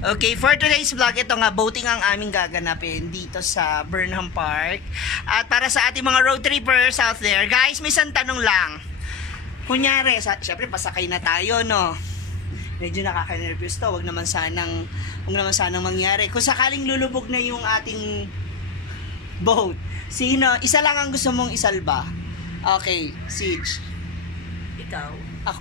Okay, for today's vlog, ito nga, boating ang aming gaganapin dito sa Burnham Park. At para sa ating mga road trippers out there, guys, may isang tanong lang. Kunyari, syempre pasakay na tayo, no? Medyo nakaka-nervous to, wag naman sanang mangyari. Kung sakaling lulubog na yung ating boat, sino? Isa lang ang gusto mong isalba. Okay, Siege. Ikaw?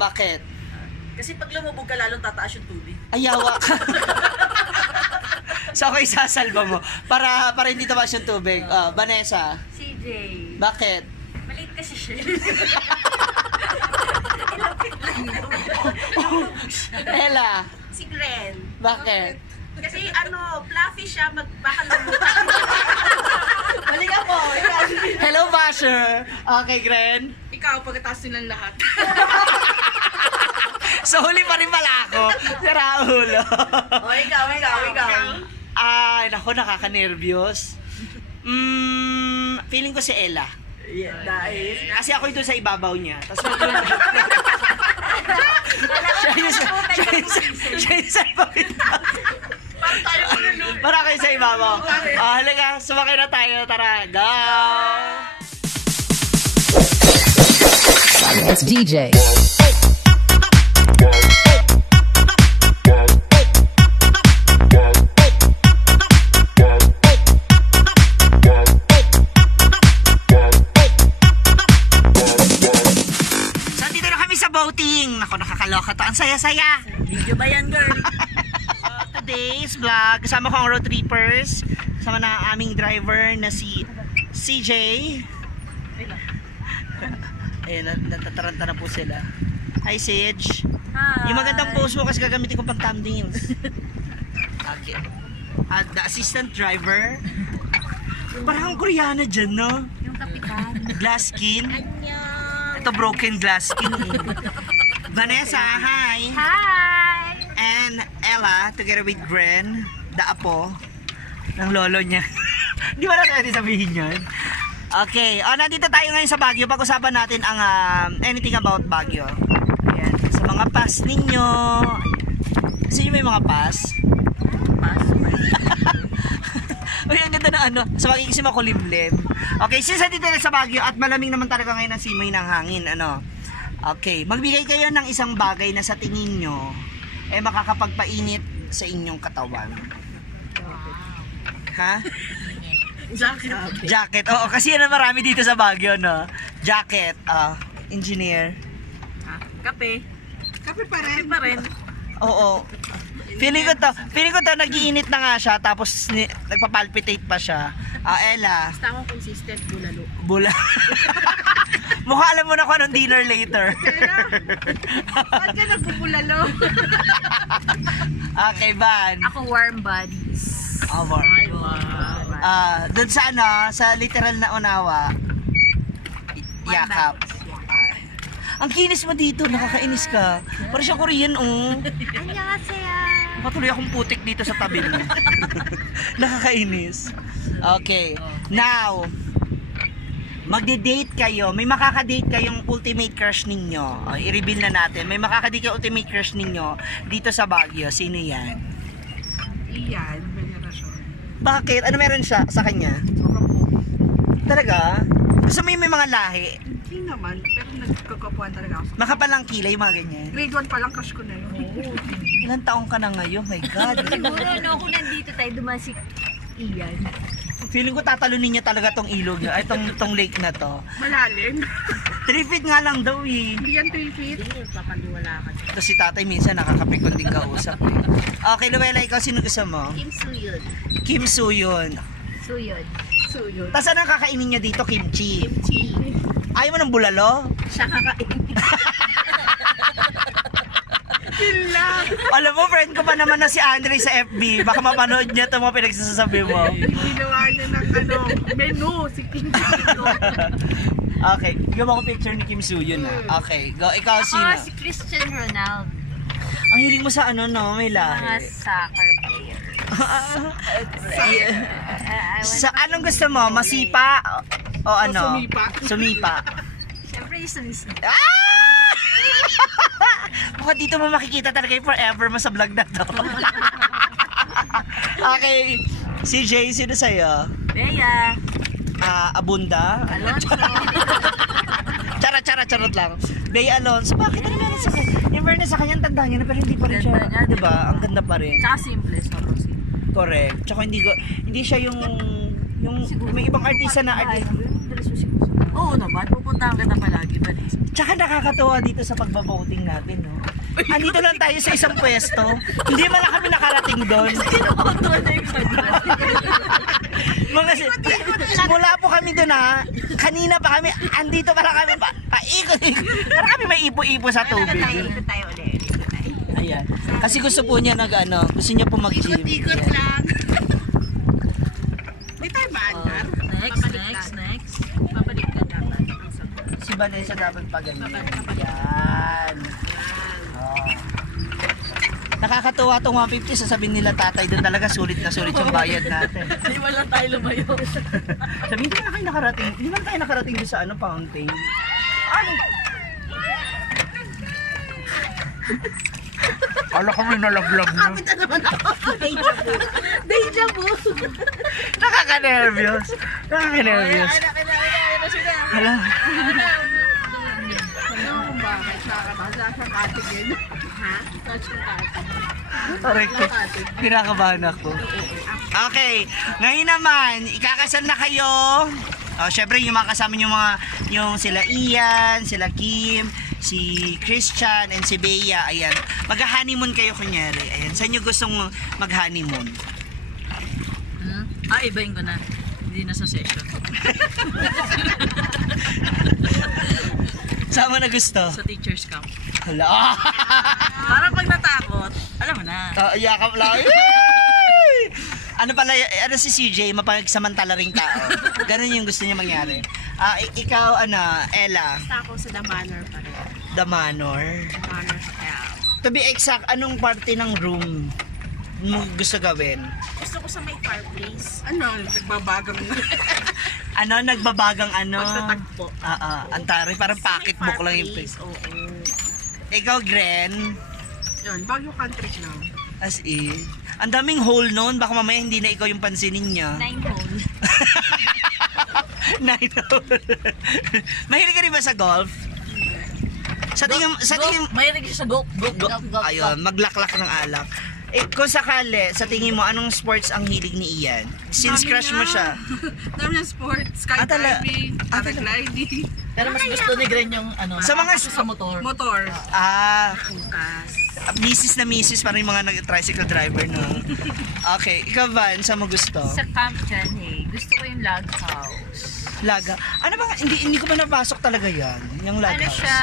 Bakit? Kasi pag lumubog ka, lalong tataas yung tubig. Ayawa ka. So, ako isasalba mo. Para hindi tamas yung tubig. Vanessa. CJ. Bakit? Maliit kasi siya. Ella. Si Glenn. Bakit? Kasi fluffy siya, baka lumutang. Balik ako! Hello, Basher. Okay, Gren. Ikaw, pagkataas nilang lahat. So, huli pa rin pala ako. Sira ulo. Ikaw. Ay, naku, nakaka-nervyos. Feeling ko si Ella. Yeah, dahil... Kasi ako ito sa ibabaw niya. Tapos siya yung sa ibabaw. Para kayo sa ibabaw. Halika, sumakay na tayo. Tara, go! It's DJ. So, dito na kami sa boating. Naku, nakakaloka to. Ang saya-saya. Video ba yan, girl? Today's vlog, kasama ko ang road trippers. Kasama na ang aming driver na si CJ. Ayun, natataranta na po sila. Hi, Sage. Hi. Yung magandang pose mo kasi gagamitin ko pang thumbnails. Okay. At the assistant driver. Parang Koreana dyan, no? Yung kapitan. Glass skin. Annyeong. Ito broken glass skin. Vanessa, hi. Hi! And Ella, together with Gren, the apo ng lolo niya. Di ba natin natin sabihin yun? Okay, nandito tayo ngayon sa Baguio. Pag-usapan natin ang anything about Baguio. Ayan, sa mga pass ninyo. Kasi may mga pass. Uy, ang ganda na sa Baguio kasi makulimlim. Okay, since nandito na sa Baguio at malamig naman talaga ngayon ang simoy ng hangin, Okay, magbigay kayo ng isang bagay na sa tingin nyo makakapagpainit sa inyong katawan. Ha? Jacket. Oo, kasi yan ang marami dito sa Baguio, no? Jacket. Engineer. Kape. Kape pa rin. Oo. Feeling ko to nag-iinit na nga siya tapos nagpapalpitate pa siya. Ella. Basta akong consistent, bulalo. Bula. Mukha alam mo na kung anong dinner later. Saan ka nagbubulalo? Okay, Van. Ako warm bodies. Over. Doon sa sa literal na unawa, yakap. Ang kinis mo dito, nakakainis ka. Parang siya Korean, Annyeonghaseyo. Patuloy akong putik dito sa tabi mo. Nakakainis. Okay. Now, magde-date kayo. May makaka-date kayong ultimate crush ninyo. I-reveal na natin. May makaka-date kayong ultimate crush ninyo dito sa Baguio. Sino yan? Iyan, venerasyon. Bakit? Ano meron siya sa kanya? Sobrang po. Talaga? Gusto mo yung may mga lahi? Hindi naman, pero nagkakapuan talaga ako. Makapalang kilay, mga ganyan. Grade 1 pa lang, crush ko na yun. Ilang taong ka na ngayon? My God. Siguro kung nandito tayo dumasik Iyan. Feeling ko tatalunin niya talaga tong ilog niya. Ay, tong lake na to. Malalim. 3 feet nga lang daw eh. Hindi yan 3 feet. Papaniwala ka. Ito si tatay minsan nakakapikon din kausap eh. Okay, Luella, ikaw sino gusto mo? Kim Suyun. Kim Suyun. Suyun. Suyo. Tapos anong kakainin niya dito? Kimchi. Kimchi. Ayaw mo ng bulalo? Siya kakain. Alam mo, friend ko pa naman na si Andre sa FB. Baka mapanood niya itong mga pinagsasabi mo. Ginawa niya ng menu, si King Chico. Okay, gawa ko picture ni Kim Suyun ha. Okay, go. Ikaw sino? Si Cristiano Ronaldo. Ang hiling mo sa no? May Mga lahi. soccer player. Sa anong gusto mo? Masipa? O ano? Sumipa. Sumipa. Siyempre yung sumisip. Mukhang dito mo makikita talaga yung forever mo sa vlog na to. Okay. Si Jay, sino sa'yo? Bea. Abunda? Alonso. Charot lang. Bea Alonso, bakit ano meron sa kanya? Yung fairness sa kanya, ang tanda niya na pero hindi pa rin siya. Ganda niya, Diba? Ang ganda pa rin. Tsaka simple. Sobrang simple. Correct. Tsaka hindi siya yung may ibang artista na artista. Oo naman, pupuntahan kita palagi, Vanessa. Tsaka nakakatuwa dito sa pagbaboting natin, no? Andito lang tayo sa isang pwesto. Hindi man lang kami nakarating doon. Kinukontrol na yung kanya. Mula po kami doon ha. Kanina pa kami, andito pa lang kami paikot-ikot. Para kami may ipo-ipo sa tubig. Ikot tayo ulit. Ayan. Kasi gusto po niya gusto niya po mag-gym. Ikot-ikot Ayan. lang. Di tayo maandar. Next. Babalik ka dapat. Si Vanessa dapat pa ganyan. Yan. Oh. Nakakatuwa itong 150, sasabihin nila tatay doon talaga sulit na sulit yung bayad natin. Hindi wala tayo lumayo. Sabihin ko na kayo nakarating. Hindi man tayo nakarating doon sa fountain. Ano? Ala kami nalaglag na. Deja vu. Nakaka-nervyos. Nakaka-nervyos. Hala. Ano kung bakit nakakabasa sa katigin? Ha? Touch yung katig. Correct. Kinakabahan ako. Okay. Ngayon naman, ikakasal na kayo. Syempre, yung mga kasama yung sila Ian, sila Kim, si Christian, and si Bea. Ayan. Mag-honeymoon kayo kunyari. Ayan. Saan nyo gustong mag-honeymoon? Ibahin ko na. Hindi na sa session. Saan mo na gusto? Sa teacher's camp. Hala. Para pag natakot, alam mo na. Yakap lang. Yay! Ano pala, si CJ, mapagsamantala ring tao. Ganun yung gusto niya mangyari. Ikaw, Ella, Basta ako sa The Manor pa rin. The Manor. Manor sa kaya. To be exact, anong parte ng room mo gusto gawin? Gusto ko sa may fireplace. Ano? Nagbabagang Nagbabagang pagtatagpo. Antari, parang pocketbook lang yung place. Oo. Ikaw, Gren, Yun, Baguio Country Club. as in. Ang daming hole noon, baka mamaya hindi na ikaw yung pansinin niya. 9 hole. 9 hole. Mahilig ka rin ba sa golf? Sa tingin, Mahilig siya sa golf. ayun, maglaklak ng alak. Kung sakali, sa tingin mo, anong sports ang hilig ni Ian? Since Dami crush niya. mo siya. Dami ng sports, tala- skydiving, paragliding, Pero mas gusto ni Gren yung Sa mga sa motor. motor, putas. misis, parang yung mga tricycle driver, no? Okay, ikaw Van, saan mo gusto? Sa camp dyan gusto ko yung log house. Laga. Ano ba, hindi ko pa napasok talaga yan, yung log Ano house. siya?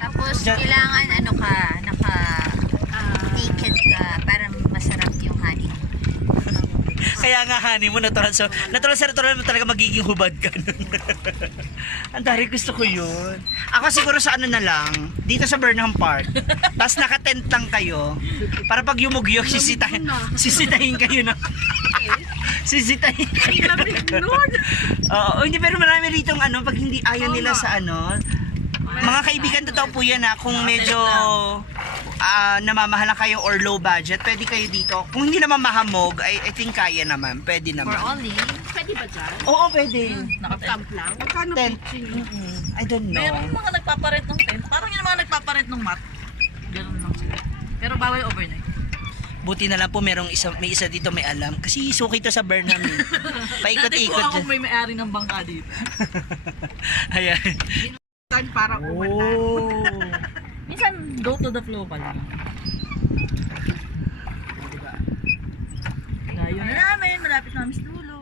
Tapos Dyan- kailangan naka-ticket ka para masarap yung honey. Kaya nga honey mo, natural mo talaga magiging hubad ka nun. Ang dari, gusto ko yun. Ako siguro sa na lang, dito sa Burnham Park. Tapos naka-tent lang kayo. Para pag yumugyok, sisitahin kayo na. Sisitahin kayo. Oo, hindi, pero marami ritong pag hindi ayaw nila sa mga kaibigan, totoo po yan kung medyo namamahal na kayo or low budget, pwede kayo dito. Kung hindi naman mahamog, I think kaya naman. Pwede For naman. only, Pwede ba dyan? Oo, pwede. Mag-camp lang? Magkano Tent. pitching? I don't know. merong mga nagpaparent ng tent. Parang yung mga nagpaparent ng mat. Ganun lang sila. Pero bawal overnight. Buti na lang po may isa dito may alam. Kasi suki to sa Burnham. Dati Paikot-ikot po ako dyan. may may-ari ng bangka dito. Ayan. Saan para umatan? Oh. Minsan, go to the flow pala. Layo na namin, malapit namin sa dulo.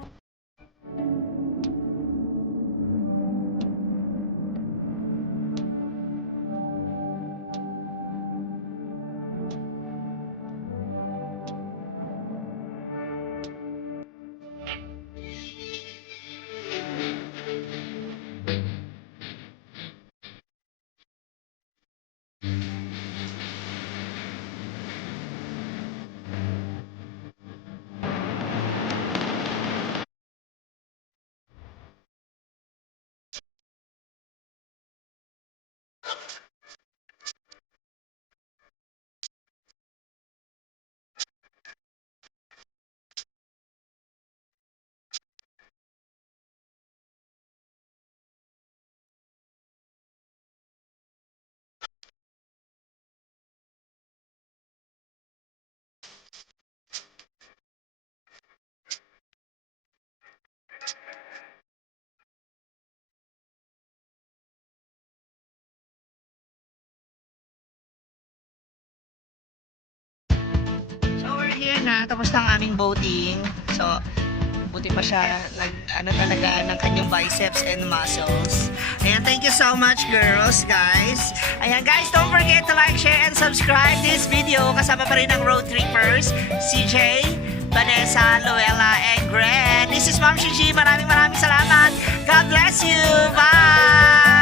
ayan na, tapos na ang aming boating. So, buti pa siya talaga ng kanyang biceps and muscles. Ayan, thank you so much girls, guys. Ayan guys, don't forget to like, share, and subscribe this video. Kasama pa rin ang road trippers, CJ, Vanessa, Luella, and Gren. This is Ma'am Shiji. Maraming salamat. God bless you. Bye!